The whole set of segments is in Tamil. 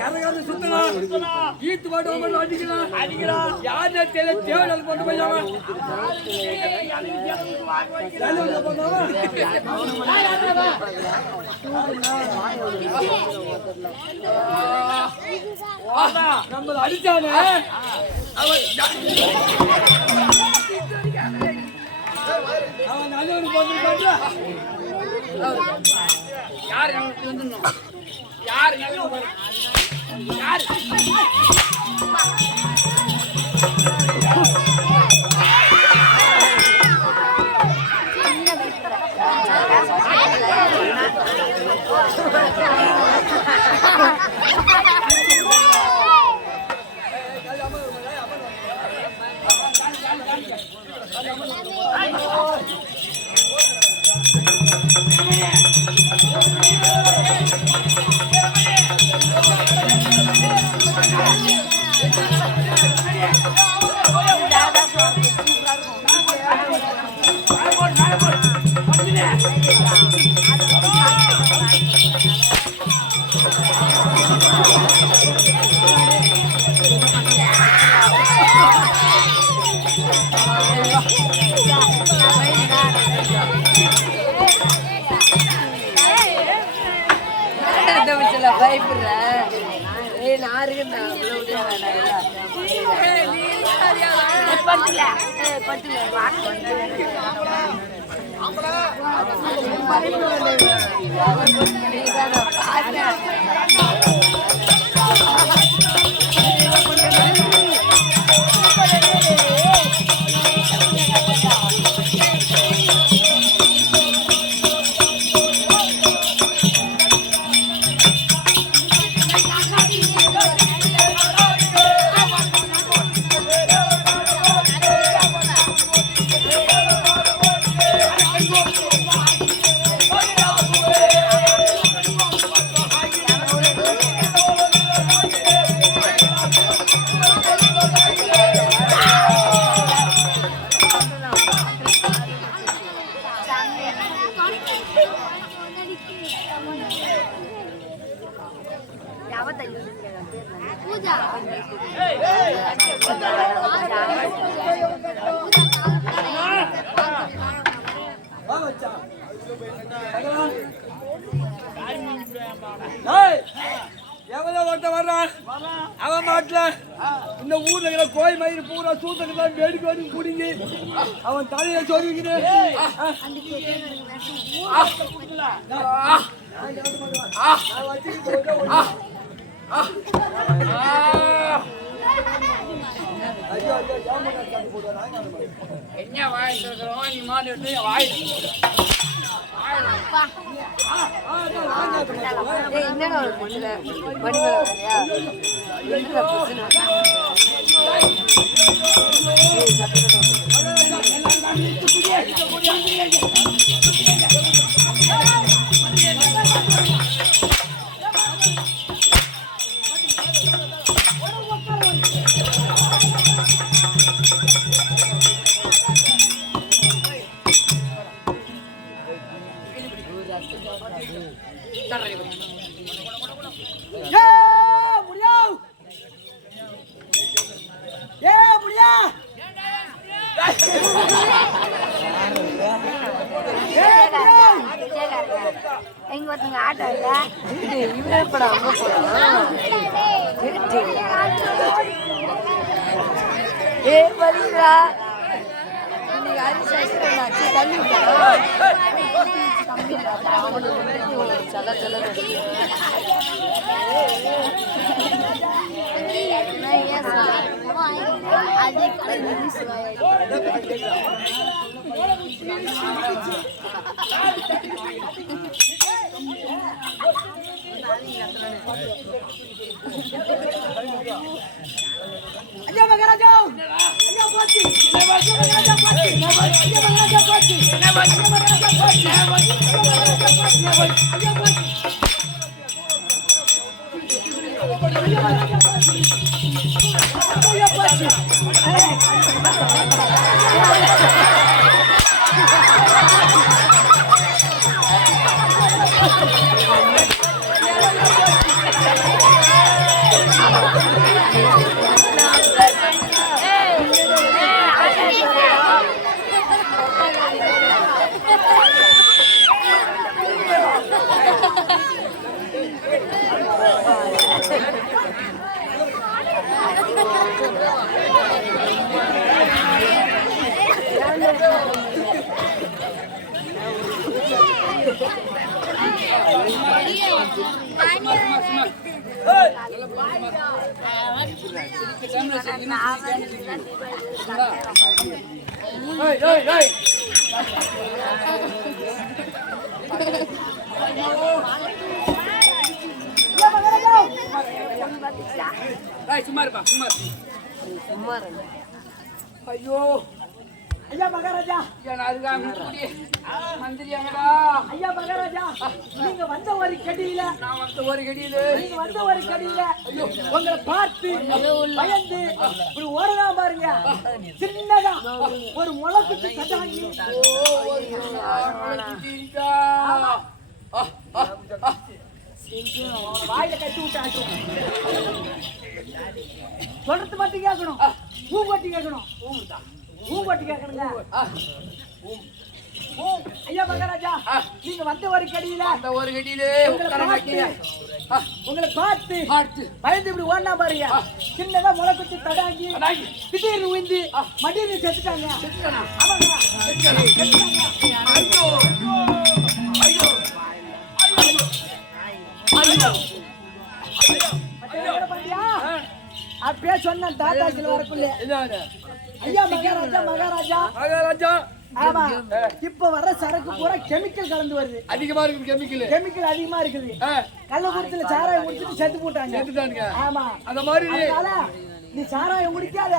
கரகர சுத்தலாம் ஈத்து பாட்டு அடிக்கலாம் யாரு தெரியல தேவனால் கொண்டு போயிடாம நம்ம அடிச்சானே அவன் நல்லவனு போட்டு யார் வந்துடணும் யார் யார் எவ்வளவு ஒருத்த வர்றான் அவன் மாட்டுல இந்த ஊர்ல இருக்கிற கோயில் மயிறு பூரா சூத்ததான் வேடிக்கை வேடி குடிங்கி அவன் தலையில சொல்லிக்கிறேன் என்ன வாயிட்டு நீ மாட்டு வாய் எங்க ஒருத்தங்க ஆட்டோ இல்ல இவரே பட அங்க போறோம் ஏ வலிடா இன்னைக்கு ஹரிசாஸ்திரனாச்சு தண்ணி சல சல அதே ஐயா மகாராஜா ஐயா பாத்தி மகாராஜா பாத்தி ஐயா மகாராஜா பாத்தி ஐயா மகாராஜா பாத்தி ஐயா மகாராஜா சும்மா இருப்பா சும்மா ஐயோ ஐயா மகாராஜா மந்திரியாங்கடா ஐயா மகாராஜா நீங்க வந்த ஒரு கடியில நான் வந்த ஒரு கடியில நீங்க வந்த ஒரு கடியில உங்களை பார்த்து பயந்து இப்படி ஓடலாம் பாருங்க சின்னதா ஒரு முளைக்குச்சி கட்டாங்கி வாயில கட்டி விட்டாச்சு சொல்றது மட்டும் கேட்கணும் பூங்கொட்டி கேட்கணும் பூங்கொட்டி கேட்கணுங்க ஐயா மகாராஜா நீங்க வந்த ஒரு கடியில உங்களை பார்த்து பயந்து இப்படி ஓடனா பாருங்க சின்னதா முளை குத்தி தடாங்கி திடீர்னு உயிந்து மடியில் செத்துட்டாங்க ஆமாங்க அப்படியே சொன்ன தாத்தாசில வரக்குள்ள ஐயா மகாராஜா மகாராஜா மகாராஜா ஆமா இப்ப வர சரக்கு பூரா கெமிக்கல் கலந்து வருது அதிகமா இருக்கு கெமிக்கல் அதிகமா இருக்குது கள்ளக்குறிச்சியில சாராயம் குடிச்சிட்டு செத்து போட்டாங்க ஆமா அந்த மாதிரி நீ சாராயம் குடிக்காத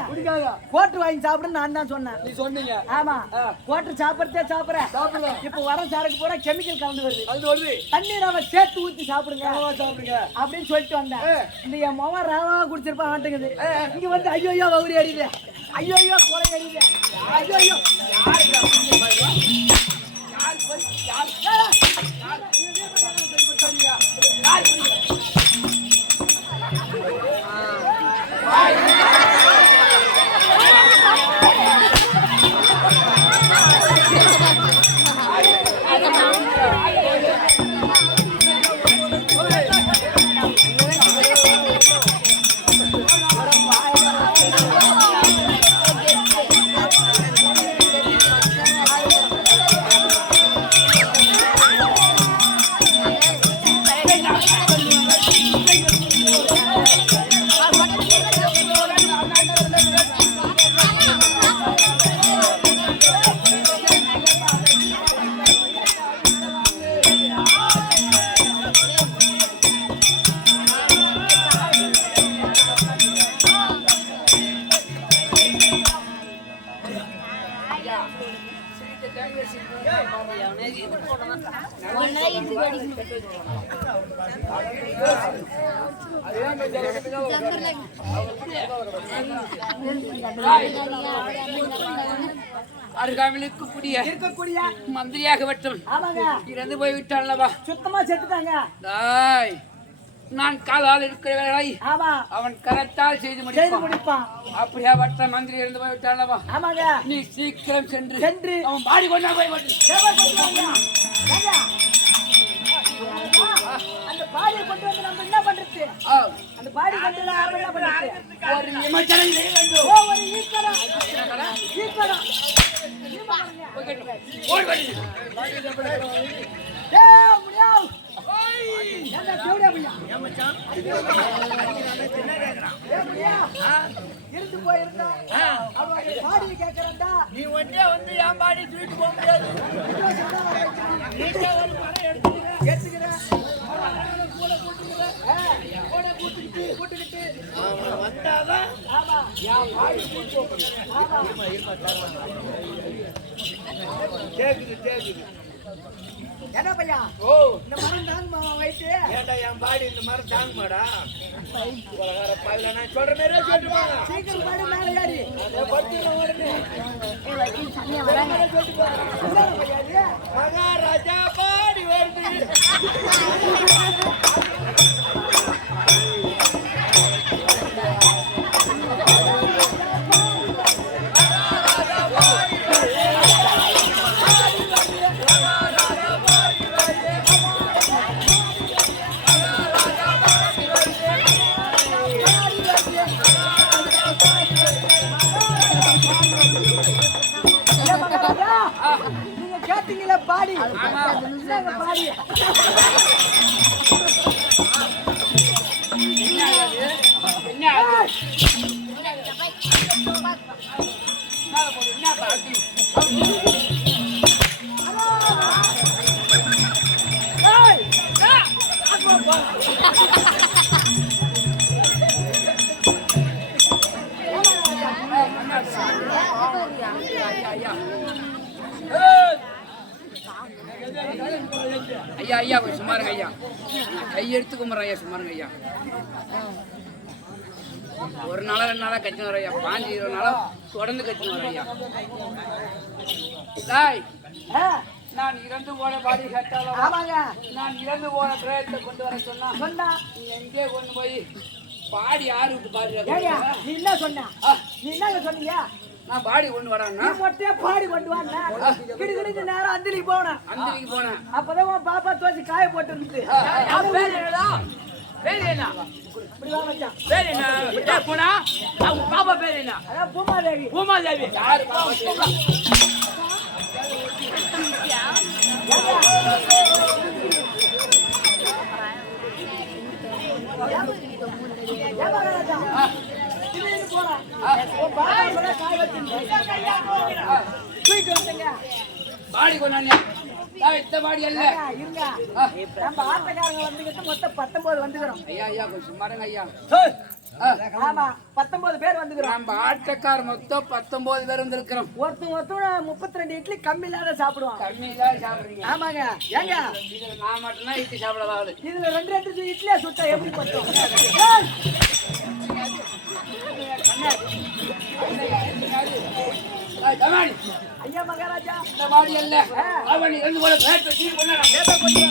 கோட்டு வாங்கி சாப்பிடுன்னு நான் தான் சொன்னேன் நீ சொன்னீங்க ஆமா கோட்டு சாப்பிடுற இப்ப வர சரக்கு பூரா கெமிக்கல் கலந்து வருது தண்ணீர் அவன் சேர்த்து ஊத்தி சாப்பிடுங்க அப்படின்னு சொல்லிட்டு வந்தேன் இந்த என் மகன் ராவா குடிச்சிருப்பான் ஆட்டுங்குது இங்க வந்து ஐயோ ஐயோ வவுரி அடிது ஐயோ ஐயோ கொலை அடிது ஐயோ ஐயோ அருகாமையிலுக்கு இருக்கக்கூடிய மந்திரியாக வட்டம் இறந்து போய் விட்டான்லவா சுத்தமா செத்துட்டாங்க நான் காலால் இருக்கிற வேலை அவன் கரத்தால் செய்து முடிப்பான் அப்படியா வட்ட மந்திரி இருந்து போய் விட்டான்லவா நீ சீக்கிரம் சென்று அவன் பாடி கொண்டா போய் அந்த பாடியை கொண்டு வந்து நம்ம என்ன பண்றது அந்த பாடி கொண்டு நாம என்ன பண்றது ஒரு நிமிஷம் ஒரு ஈக்கடா ஓடி ஓடி ஏய் முடியாவு என்ன தேவடா பையா இருந்து போயிருந்தா அவங்க பாடி கேக்குறடா நீ ஒண்ணே வந்து ஏன் பாடி தூக்கிட்டு போக முடியாது நீங்க ஒரு மரம் எடுத்துக்கிறேன் கூட்டிக்கிட்டு வந்தாதான் கேக்குது என்ன பையா இந்த மரம் தாங்க வயசு ஏண்டா என் பாடி இந்த மரம் தாங்க மாடா நான் சொல்ற மாதிரியே சொல்லிட்டு சீக்கிரம் பாடி மேலே ஏறி மகாராஜா பாடி வருது நீங்க கேட்டீங்களா பாடி பாடி மேல போடு என்ன பாத்து ஏய் ஐயா ஐயா கொஞ்சம் சும்மாருங்க ஐயா கையெடுத்து கும்பிட்றேன் ஐயா சும்மாருங்க ஐயா ஒரு நாளா 2 நாளா கட்சி வர ஐயா 5-20 நாளா தொடர்ந்து கட்சி வர ஐயா தாய் நான் இறந்து போன பாடி கேட்டாலும் ஆமாங்க நான் இறந்து போன பிரேதத்தை கொண்டு வர சொன்னா நீ எங்கே கொண்டு போய் பாடி யாருக்கு பாடி ஏங்க நீ என்ன சொன்ன நீ என்ன சொன்னீங்க நான் பாடி கொண்டு வரான்னா நீ மொட்டையா பாடி கொண்டு வாங்க கிடுகிடுக்கு நேரம் அந்திலிக்கு போனேன் அந்திரிக்கு போனேன் அப்பதான் உன் பாப்பா தோசி காய போட்டு இருந்துச்சு பேர் என்ன இப்படி வா மச்சான் பேர் என்ன போனா அவங்க பாப்பா பேர் என்ன அதான் பூமாதேவி பூமாதேவி யாரு பாப்பா பாடி கொண்டாங்க இந்த பாடி அல்ல இருங்க நம்ம ஆட்டக்காரங்க வந்துகிட்டு மொத்தம் 19 வந்துக்கிறோம் ஐயா ஐயா கொஞ்சம் சும்மாருங்க ஐயா ஆமா 19 பேர் வந்துக்கிறோம் நம்ம ஆட்டக்கார மொத்தம் 19 பேர் வந்திருக்கிறோம் ஒருத்தன் 32 இட்லி கம்மி இல்லாத சாப்பிடுவான் கம்மிதான் சாப்பிடுறீங்க ஆமாங்க ஏங்க இதுல நான் மட்டும்தான் இட்லி சாப்பிடாது இதுல 2 இட்லியா சுட்டா எப்படி பத்தும் ஐயா மகாராஜா இந்த பாடி அல்ல அவன் இருந்து போல பேட்டை தீ பண்ணடா பேட்டை கொண்டு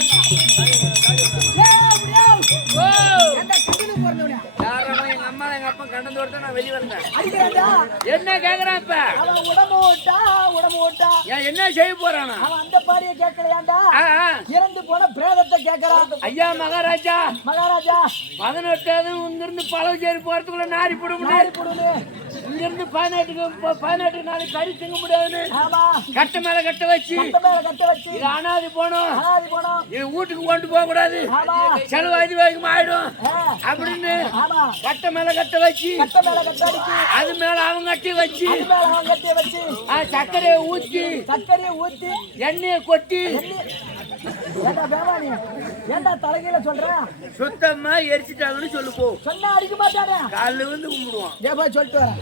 எங்க அம்மா எங்க அப்பா கண்டந்து வரத நான் வெளிய வந்தேன் என்ன கேக்குறான் இப்ப அவன் உடம்பு ஓட்டா ஏன் என்ன செய்ய போறானா அவன் அந்த பாடியை கேட்கலையாண்டா இறந்து போன பிரேதத்தை கேட்கறான் ஐயா மகாராஜா 18 இங்கிருந்து பழவச்சேரி போறதுக்குள்ள நாரி போடுங்க இங்கிருந்து 18 நாளைக்கு கறி திங்க முடியாதுன்னு கட்ட மேல கட்ட வச்சு இது அனாதி போனோம் இது வீட்டுக்கு கொண்டு போக கூடாது செலவு அதிகமாக ஆயிடும் அப்படின்னு கட்ட மேல கட்ட வச்சு அது மேல அவங்க கட்டி வச்சு சர்க்கரையை ஊத்தி எண்ணெயை கொட்டி ஏண்டா தலைகீழ சொல்ற சுத்தமா எரிச்சிட்டாங்கன்னு சொல்லு போ சொன்னா அடிக்க மாட்டானே காலைல வந்து கும்பிடுவான் ஏப்பா சொல்லிட்டு வரேன்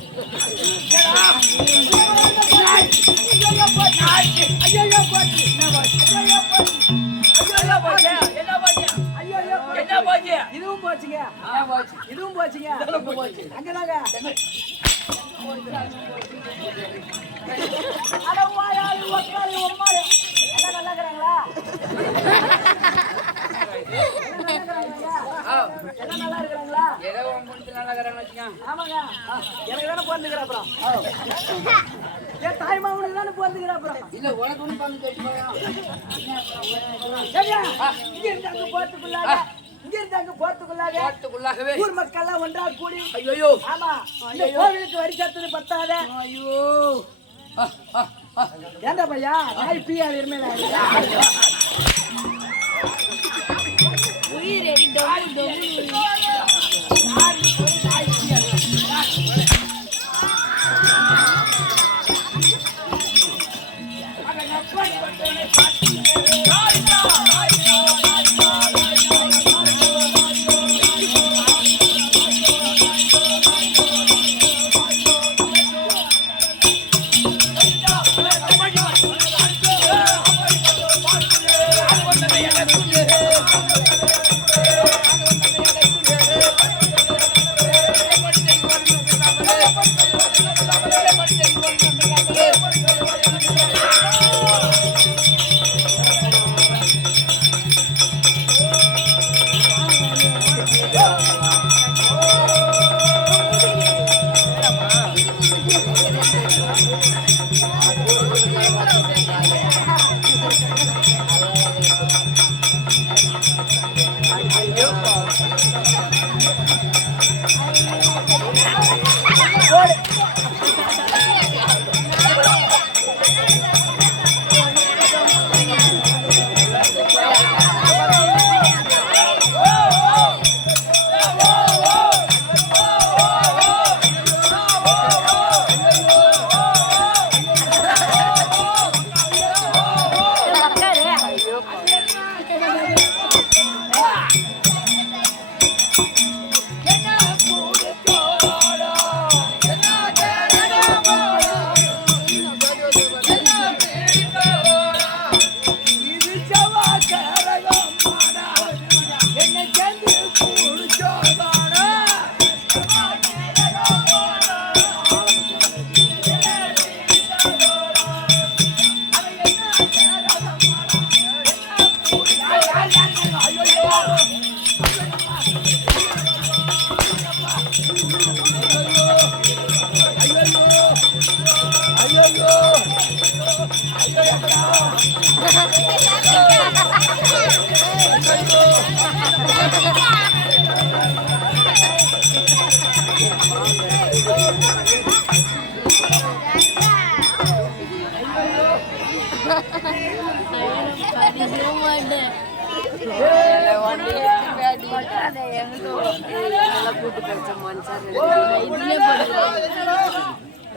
இதுவும் போச்சுங்க அங்கதாங்க எல்லாம் நல்லா இருக்கிறாங்களா எல்லாம் நல்லா இருக்கிறாங்களா ஆமாங்க எனக்கு தானே போந்துக்கிறேன் அப்புறம் என் தாய் மாமனுக்கு தானே போந்துக்கிறேன் அப்புறம் இல்ல உனக்கு ஒண்ணு பங்கு கேட்டு இங்க இருந்தாங்க போறதுக்குள்ளாக ஊர் மக்கள் எல்லாம் ஒன்றா கூடி ஐயோ ஆமா இந்த கோவிலுக்கு வரி சேர்த்தது பத்தாத ஐயோ ஏண்டா பையா நாய் பியா இருமேல உயிர் எரி டொங்கு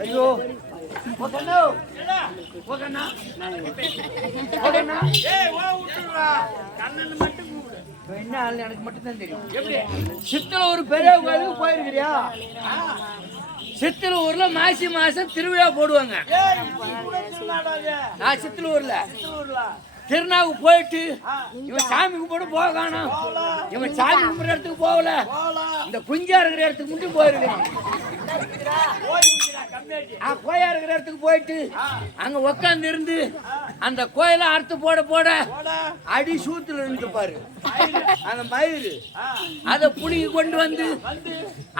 ஐயோ என்ன எனக்கு மட்டும் தான் தெரியும். சித்தலூர் பெரிய கோயிலுக்கு போயிருக்கிறியா? சித்தலூர்ல மாசி மாசம் திருவிழா போடுவாங்க. நான் சித்தலூர்ல திருநாவுக்கு போயிட்டு இவன் சாமி கும்பிட்டு போக காணும். இவன் சாமி கும்பிட்ற இடத்துக்கு போகல, இந்த குஞ்சா இருக்கிற இடத்துக்கு மட்டும் போயிருக்கான். கோயா இருக்கிற இடத்துக்கு போயிட்டு அங்க உக்காந்து இருந்து அந்த கோயில அறுத்து போட போட அடி சூத்துல இருந்து பாரு அந்த மயிறு அதை புடிங்கி கொண்டு வந்து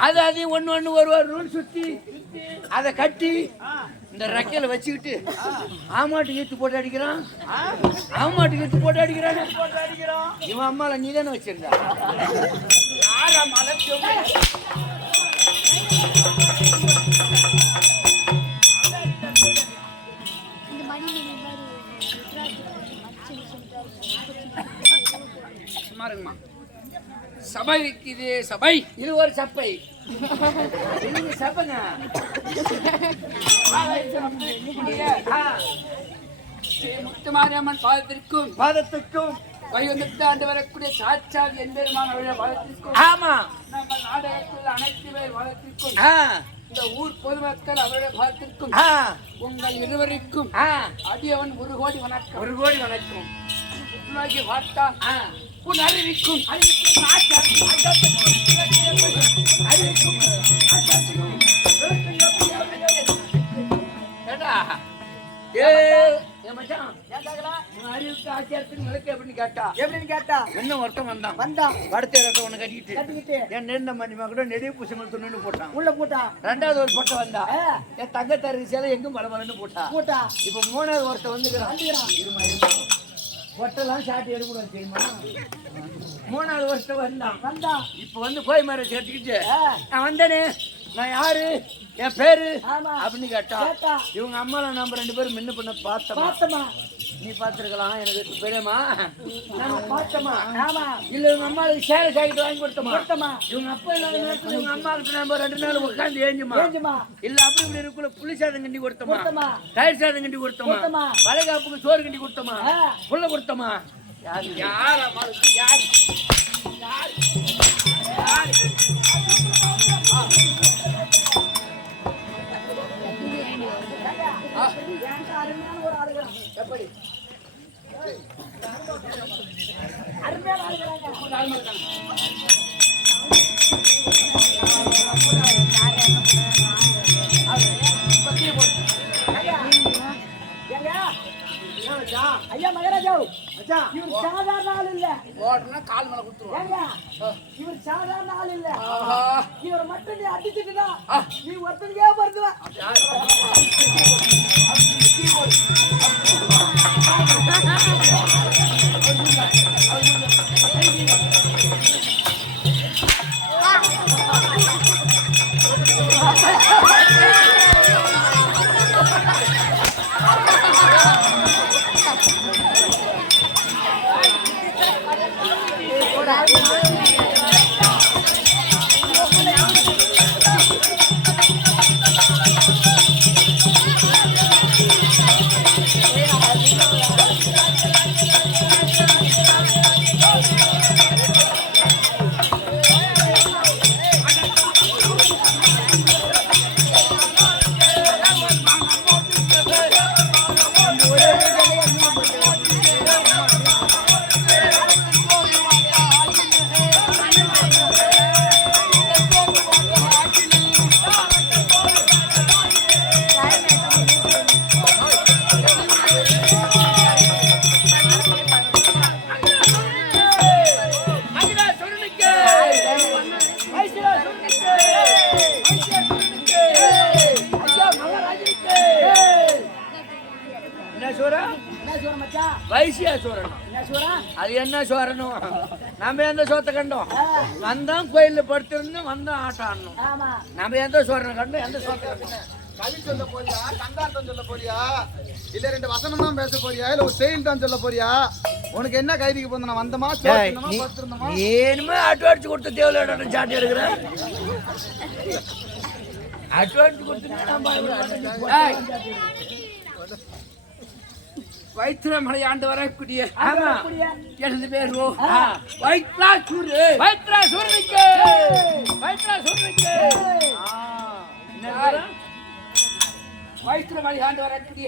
அதையும் ஒண்ணு ஒரு சுத்தி அதை கட்டி இந்த ரெக்கையில வச்சுக்கிட்டு ஆமாட்டு ஈத்து போட்டு அடிக்கிறான். ஆமாட்டு ஈத்து போட்டு அடிக்கிறான். இவன் அம்மால நீ தானே வச்சிருந்தா? சுமாருங்கம்மா, சபை இது சபை, இது ஒரு சப்பை, இது சப்பைங்க. முத்துமாரியம்மன் பாதத்திற்கும் வைகுந்தத்தை ஆண்டு வரக்கூடிய சாட்சாத் எம்பெருமான் அவருடைய பாதத்திற்கும், ஆமா நம்ம நாடகத்தில் அனைத்து பேர் பாதத்திற்கும், இந்த ஊர் பொதுமக்கள் அவருடைய பாதத்திற்கும், உங்கள் இருவருக்கும் அடியவன் ஒரு கோடி வணக்கம். ஒரு கோடி வணக்கம். உள்நோக்கி பார்த்தா உன் அறிவிக்கும் என்ன ஒருத்தன் வந்தான் வடத்தேரத்தை ஒண்ணு கட்டிக்கிட்டு என் நெருந்த மணிமா கூட நெடிவு பூசங்கள் துணின்னு போட்டான். உள்ள போட்டான். ரெண்டாவது ஒரு பொட்டை வந்தா என் தங்கத்தாரு சேலை எங்கும் பலபலன்னு போட்டா. இப்ப மூணாவது ஒருத்தன் வந்துக்கிறான். பொட்டெல்லாம் சாட்டி எடுக்கூடாது தெரியுமா? மூணாவது வருஷம் வந்தான். இப்ப வந்து போய் மாதிரி சேர்த்துக்கிட்டு நான் வந்தேனே, நான் யாரு, என் பேரு அப்படின்னு கேட்டா இவங்க அம்மால நம்ம 2 பேரும் முன்ன பண்ண பார்த்தமா. நீ பாத்துருக்கலாம், எனக்கு பெரியமா பார்த்தமா இல்ல இவங்க அம்மாவுக்கு சேலை சாக்கிட்டு வாங்கி கொடுத்தமா. இவங்க அப்பா இல்லாத நேரத்துல இவங்க அம்மாவுக்கு நம்ம 2 நாள் உட்காந்து ஏஞ்சுமா இல்ல அப்படி இப்படி இருக்குள்ள புளி சாதம் கண்டி கொடுத்தோமா, தயிர் சாதம் கண்டி கொடுத்தோமா, வளைகாப்புக்கு சோறு கண்டி கொடுத்தோமா, புள்ள கொடுத்தோமா. யாரு யார் அம்மாவுக்கு யாரு யாரு எப்படி அருமையான ஐயா மகராஜா, இவர் சாதாரண ஆள் இல்ல. கால் மேல குத்துருவாங்க. இவர் சாதாரண ஆள் இல்ல. இவரை மட்டும் நீ அடிச்சுட்டுனா நீ ஒருத்தனுக்கே படுத்துவ. அது என்ன சோரணும்? நம்ம எந்த சோத்தை கண்டோம்? வந்தோம் கோயில்ல படுத்திருந்து வந்தோம் ஆட்டம் ஆடணும். நம்ம எந்த சோரனை கண்டோம்? எந்த சோத்தை கண்டோம்? கவி சொல்ல போறியா, கந்தார்த்தம் சொல்ல போறியா, இல்ல 2 வசனம் தான் பேச போறியா, இல்ல ஒரு செயல் தான் சொல்ல போறியா? உனக்கு என்ன கைதிக்கு போன? நான் வந்தமா படுத்திருந்தமா? ஏனுமே அட்வான்ஸ் கொடுத்த தேவையில்லை சாட்டி எடுக்கிறேன். அட்வான்ஸ் கொடுத்து வைத்திரமலை ஆண்டு வரக்கூடிய எனது பேர் வைத்ராசூரு. வைத்ராசூருக்கு வைத்திரமலை ஆண்டு வரக்கூடிய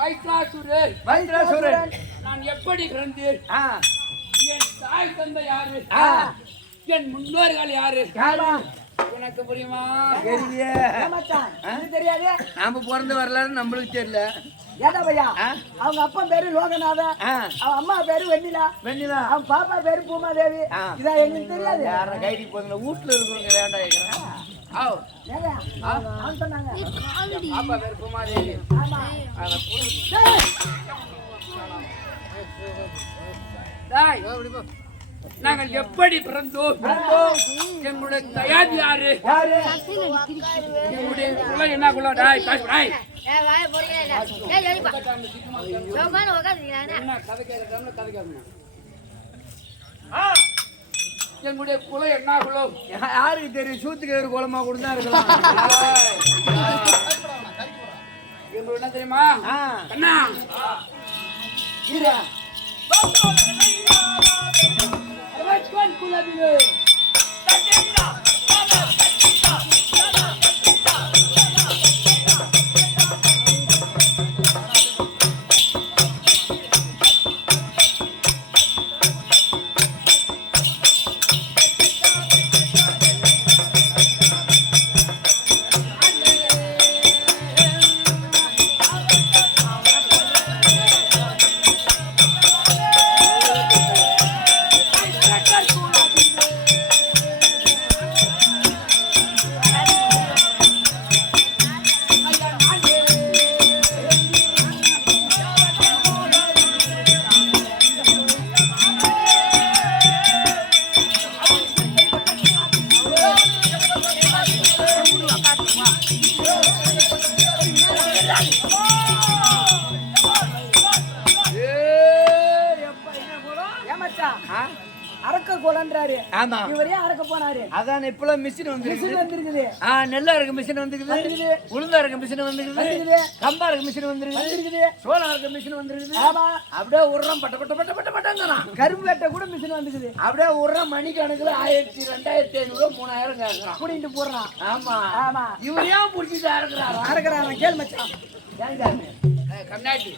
வைத்ராசூரு. வைத்ராசூரன் நான் எப்படி பிறந்தேன்? என் தாய் தந்தை யாரு? என் முன்னோர்கள் யாரு? உனக்கு புரியுமா? தெரியாது. நாம பிறந்து வரலான்னு நம்மளுக்கு தெரியல. ஏடா பையா, அவங்க அப்பா பேரு லோகநாதன், அவன் அம்மா பேரு வெண்ணிலா, அவன் பாப்பா பேரு பூமாதேவி. இதா எங்களுக்கு தெரியாது. யார கைதிக்கு போதுல வீட்டுல இருக்கிறவங்க வேண்டாம் கேக்குறேன். அவன் சொன்னாங்க பாப்பா பேரு பூமாதேவி. நாங்கள் எப்படி பிறந்தோம்? எங்களுடைய தயார் யாரு? எங்களுடைய குலம் என்ன குலம்? எங்களுடைய குலம் என்ன குலம்? யாருக்கு தெரியும்? சூத்துக்கு ஒரு குலமா கொடுத்தா இருக்கலாம். எங்களுக்கு என்ன தெரியுமா? அண்ணா குலவிலே அரக்க கோலன்றாரு. ஆமா, இவரே அரக்க போனாரு. அதான் இப்பல மிஷின் வந்திருக்குது. நெல்லா இருக்க மிஷின் வந்திருக்குது, உளுந்தா இருக்க மிஷின் வந்திருக்குது, கம்பா இருக்க மிஷின் வந்திருக்குது, சோளம் இருக்க மிஷின் வந்திருக்குது. ஆமா, அப்படியே உரம் பட்ட பட்ட பட்ட பட்ட பட்டங்கறான். கரும்பு வெட்ட கூட மிஷின் வந்திருக்குது. அப்படியே உரம் மணி கணக்குல 1000 2500 3000 கேக்குறான். புடிட்டு போறான். ஆமா ஆமா, இவரே ஏன் புடிச்சிட்டு அரக்கறான்? கேள் மச்சான். ஏங்க கண்ணாடி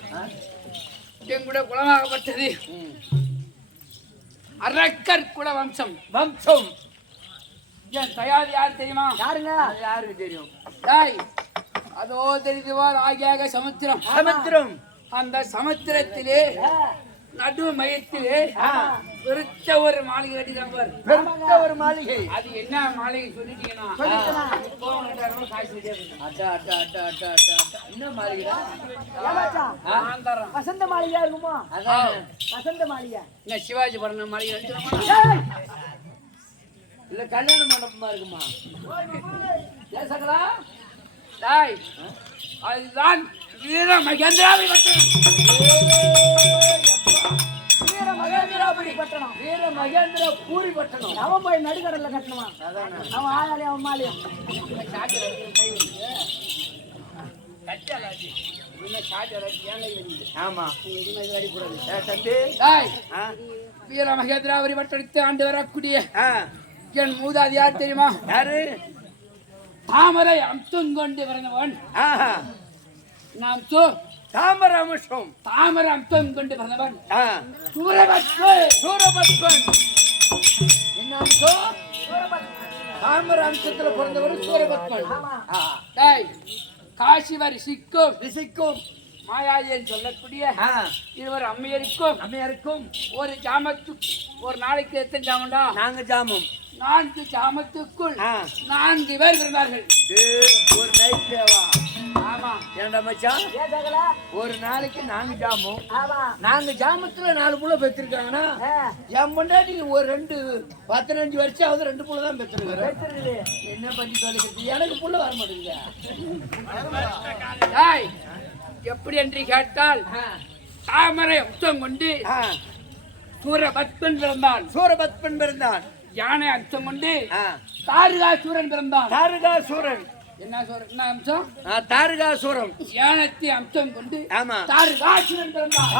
எங்கூட குலமாகப்பட்டது அரக்கர் குல வம்சம். வம்சம் என் தயார் யார் தெரியுமா? யாருங்க? யாருக்கு தெரியும்? அதோ தெரிந்துவார் ஆகியாக சமுத்திரம். சமுத்திரம், அந்த சமுத்திரத்திலே நடு மையத்திலே பெருத்த ஒரு மாளிகை கட்டிதான் பாரு. பெருத்த ஒரு மாளிகை. அது என்ன மாளிகை சொல்லிட்டீங்கன்னா என்ன மாளிகை? வசந்த மாளிகையா இருக்குமா? அதான் வசந்த மாளிகை. என்ன சிவாஜி பரண மாளிகை இல்ல கல்யாண மண்டபமா இருக்குமா? அதுதான் வீர மகேந்திராவை பட்டணம். வீர மகேந்திர பூரி பட்டணம். அவன் போய் நடுக்கடல கட்டணுமா? அவன் ஆயாலையும் அவன் மாலையும் வீர மகேந்திராவரி பட்டணத்தை ஆண்டு வரக்கூடிய என் மூதாதி யார் தெரியுமா? யாரு? தாமரை அம்சம் கொண்டு பிறந்தவன். நாம் தாமரை அம்சம் கொண்டு பிறந்தவன் சூரபத்மன். சூரபத்மன் என்ன அம்சம்? தாமரை அம்சத்துல பிறந்தவர் சூரபத்மன். காசி ரிஷிக்கும் மாயாஜின்னு சொல்லக்கூடிய இருவர் அம்மையருக்கும் ஒரு ஜாமத்து ஒரு நாளைக்கு எத்தனை ஜாமண்டா? 4 ஜாமம். 4 ஜாமத்துக்குள் 4 பேர் இருந்தார்கள். ஒரு நைட் தேவா. ஆமா. ஏன்டா மச்சான்? ஒரு நாளைக்கு 4 ஜாமம். 4 ஜாமத்துல 4 புள்ள பெற்றிருக்காங்கன்னா என் பொண்டாட்டி ஒரு 15 வருஷம் ஆகுது 2 புள்ள தான் பெற்றிருக்கிறேன். என்ன பண்ணி சொல்லிக்கிறது? எனக்கு புள்ள வர மாட்டேங்குது. எப்படி என்று கேட்டால் தாமரை அம்சம் கொண்டு சூரபத்மன் பிறந்தான். யானை அம்சம் கொண்டு தாரகாசூரன் பிறந்தான். என்ன அம்சம்? தாரகாசூரம். யானத்தை அம்சம் கொண்டு ஆமா தாரகாசூரன் பிறந்தான்.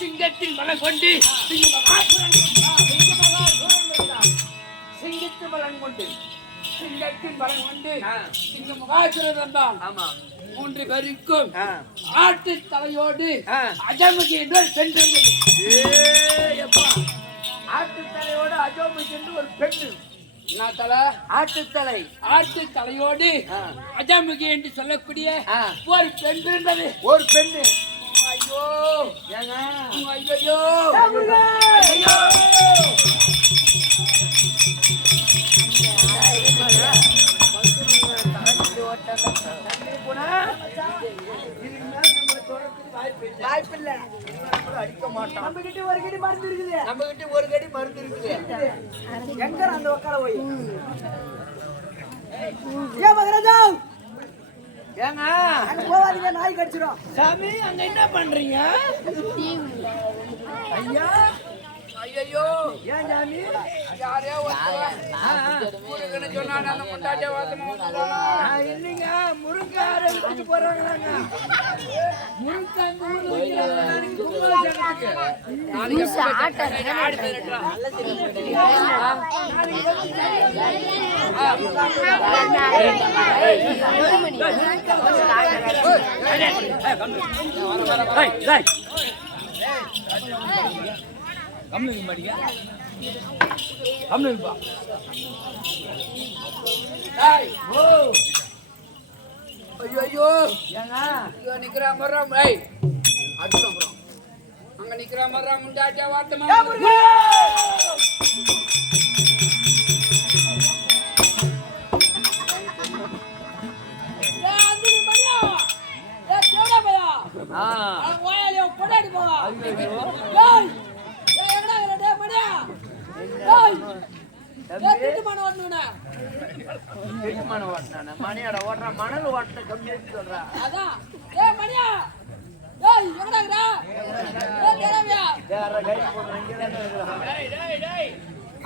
சிங்கத்தின் பலம் கொண்டு சிங்கத்தின் பலம் கொண்டு சிங்கமுகாசுரன் பிறந்தான். ஆமா 3 பேருக்கும் ஆட்டு தலையோடு அஜமுகி என்று சென்றிருந்தது. ஆட்டு தலையோடு அஜமுகி என்று ஒரு பெண்ணு. ஆட்டு தலையோடு அஜமுகி என்று சொல்லக்கூடிய ஒரு பெண் இருந்தது. ஒரு பெண்ணு. ஐயோ ஏங்க ஐயோ வாய்ப்பில்லை. அடிக்க மாட்டோம். நம்ம கிட்ட ஒரு கடி மருந்து இருக்குது. எங்க அந்த உட்கார போய் ஏ மகராஜா ஏங்க அங்க போவாதீங்க, நாய் கடிச்சிரும். சாமி அங்க என்ன பண்றீங்க? ஐயா ஐயோ ஏன் சாமி? யாரே சொன்னா முட்டாட்டே இல்லைங்க, முருங்கார விட்டு போறாங்களாங்க. முருங்காங்க ஐயோ நிக்கிற மரம் அங்க நிக்கிற மரம் முண்டாட்டியா வாட்டமா மணியோட ஓட்டுற மணல் ஓட்டுற கம்மி சொல்றா.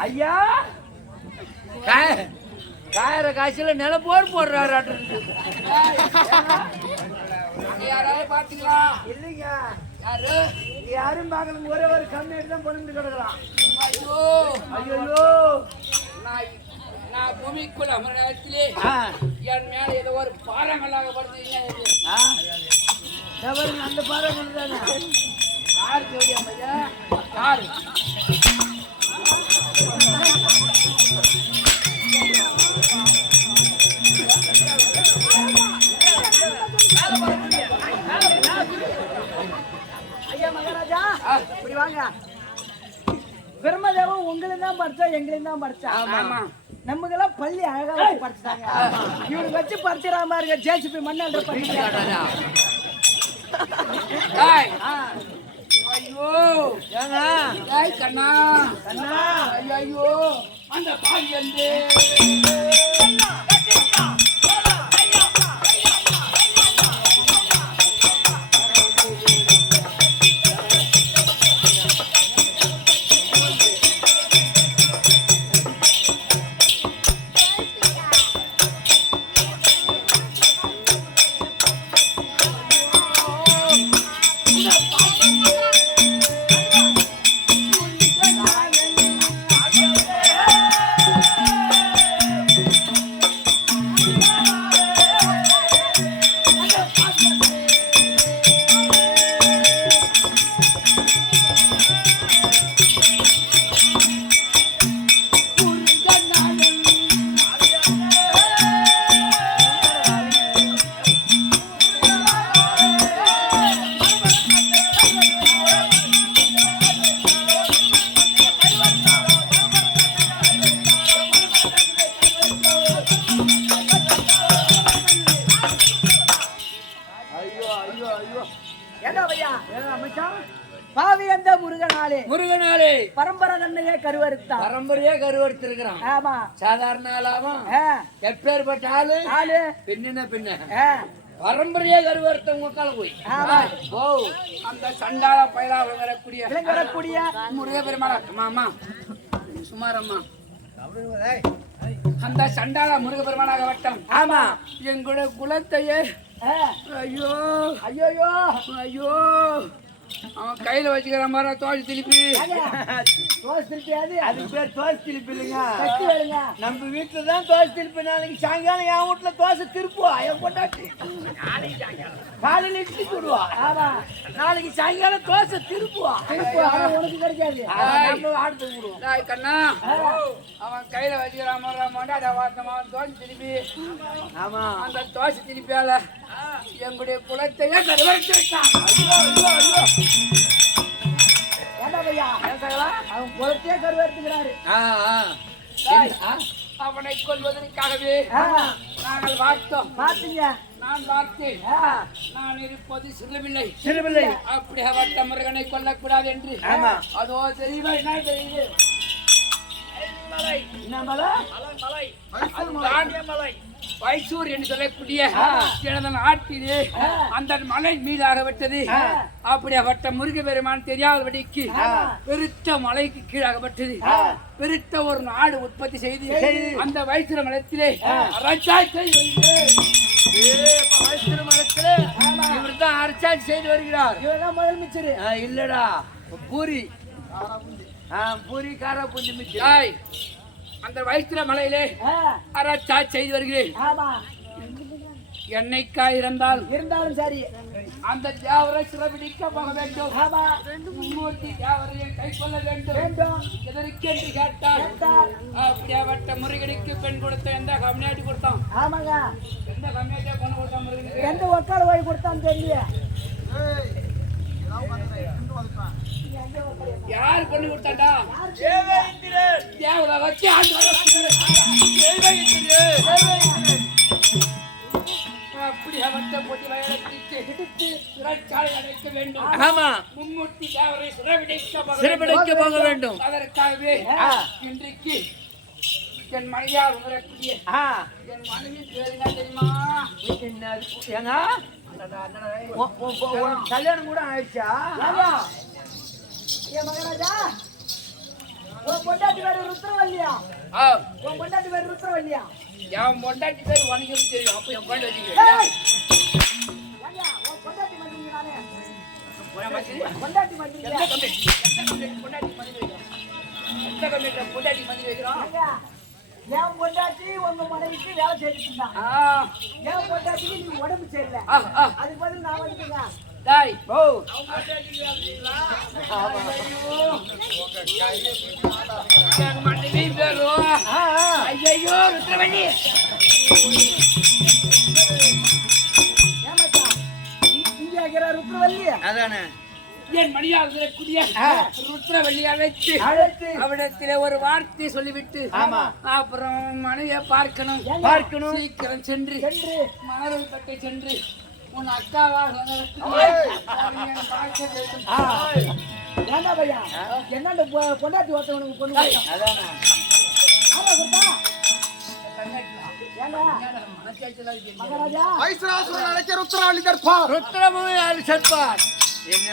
ஐயா காயிற காய்ச்சல நில போடுறாரு. யாராவது பாத்தீங்களா? இல்லைங்க, யாரும் பாக்கணும். ஒரே ஒரு கம்மி தான் பொண்ணு கிடக்கலாம். ஐயோ நான் பூமிக்குள்ள அமர நேரத்திலே என் மேல ஏதோ ஒரு பாறங்களாக படுத்தீங்க. அந்த பாறங்கள் தானே யாரு ஜோடி அம்மையா? யாரு ஐயா மகாராஜா இப்படி வாங்க. பிரம்மதேவன் உங்களையும் தான் படிச்சா எங்களையும் தான் படிச்சா. நமக்கெல்லாம் பள்ளி அழகா படிச்சுட்டாங்க. இவனுக்கு வச்சு படிச்சிடாம இருக்க ஜேசிபி மண்ணால் படிச்சாங்க. ஐயோ கண்ணா ஐயோ அந்த பாஞ்சு பாவி அந்த முருகனாலே முருகனாலே பரம்பரை தன்னையே கருவறுத்தான். பரம்பரையே கருவெடுத்திருக்கிறான். ஆமா சாதாரண ஆளாமா எப்பேற்பட்ட ஆளு பெண்ணின பெண்ண பரம்பரையே கருவறுத்த உக்கால போய் ஓ அந்த சண்டால பயிலாக வரக்கூடிய முருக பெருமாள் மாமா சுமாரம்மா அந்த சண்டால முருக பெருமானாக வட்டம். ஆமா எங்களுடைய குலத்தையே ஐயோ ஐயோ ஐயோ அவன் கையில வச்சுக்கிற மாதிரி தோசை திருப்பி அது பேர் தோசை திருப்பி இல்லைங்க. நம்ம வீட்டுல தான் தோசை திருப்பி. நாளைக்கு சாயங்காலம் என் வீட்டுல தோசை திருப்புவா என் பொண்டாட்டி. காலையில இட்லி போடுவா. நாளைக்கு சாயங்காலம் தோசை திருப்புவா. உனக்கு கிடைக்காது. ஆடுத்து விடுவோம் கண்ணா. அவன் கையில வச்சுக்கிற மாதிரி தோசை திருப்பி. ஆமா அந்த தோசை திருப்பியால எங்களுடைய குலத்தையே கருவறுத்து விட்டான். அவன் குலத்தையே கருவறுத்துக்கிறாரு. அவனை கொல்வதற்காகவே நாங்கள் பார்த்தோம். பார்த்தீங்க நான் பார்த்தேன். நான் இருப்பது சிறுவில்லை அப்படியே வட்ட முருகனை கொல்லக்கூடாது என்று. அதோ தெரியுமா என்ன தெரியுது? வைசூர் என்று சொல்லக்கூடிய எனது நாட்டிலே அந்த மலை மீதாக விட்டது. அப்படியே வட்ட முருக பெருமான் தெரியாதபடிக்கு பெருத்த மலைக்கு கீழாகப்பட்டது. பெருத்த ஒரு நாடு உற்பத்தி செய்து அந்த வைசூர் மலத்திலே இவர் தான் அரசாட்சி செய்து வருகிறார். முதலமைச்சர் இல்லடா பூரி பூரி கார புஞ்சி மிச்சாய் அந்த வைத்திர மலையிலே அரசாட்சி செய்து வருகிறேன். என்னைக்கா இருந்தாலும் சரி அந்த தேவரை சிறப்பிடிக்க போக வேண்டும். மும்மூர்த்தி தேவரையை கை கொள்ள வேண்டும். எதற்கு என்று கேட்டால் அப்படியாப்பட்ட முருகனுக்கு பெண் கொடுத்த எந்த கம்யூனிட்டி கொடுத்தான்? ஆமாங்க எந்த கம்யூனிட்டியா கொண்டு கொடுத்தான் முருகனுக்கு? எந்த ஒக்கால் வாங்கி கொடுத்தான் தெரியல. யார் கொண்டு கொடுத்தாண்டா? தேவரை வச்சு அப்படியே வட்ட போட்டி வயலத்திட்டு சிறைச்சாலை அடைக்க வேண்டும். ஆமா மும்மூர்த்தி தேவரை சிறைபிடிக்க போக வேண்டும். அதற்காகவே இன்றைக்கு என் மனைவியார் உணரக்கூடிய என் மனைவி பேர் என்ன தெரியுமா? கல்யாணம் கூட ஆயிடுச்சா? மகராஜா உன் பொண்டாட்டி பேரு ருத்ரவல்லியா? உன் பொண்டாட்டி பேரு ருத்ரவல்லியா? என் பொண்டாட்டி பேரு உனக்கு தெரியும். அப்ப என் பொண்டாட்டி என் பொண்டாட்டி உங்க மனைவிக்கு வேலை செய்துட்டு இருந்தான். என் பொண்டாட்டிக்கு நீ உடம்பு சரியில்லை. அதுக்கு பதில் நான் வந்துட்டேங்க. டாய் ஓ மனைவி பேரு ஐயோ ருத்ரவல்லி. ஏமாச்சா இங்க ஆகிற ருத்ரவல்லி அதானே என் மணியாக இருக்கக்கூடிய ருத்ரவல்லி அழைத்து அவரிடத்திலே ஒரு வார்த்தை சொல்லிவிட்டு அப்புறம் மனைவியை பார்க்கணும் சீக்கிரம் சென்று மணல்பட்டை சென்று உன் அக்காவாக என்ன பொண்டாட்டி ஒருத்தவனுக்கு பொண்ணு மகாராஜா ருத்ரவல்லி தர்பார் ருத்ரவல்லி என்ன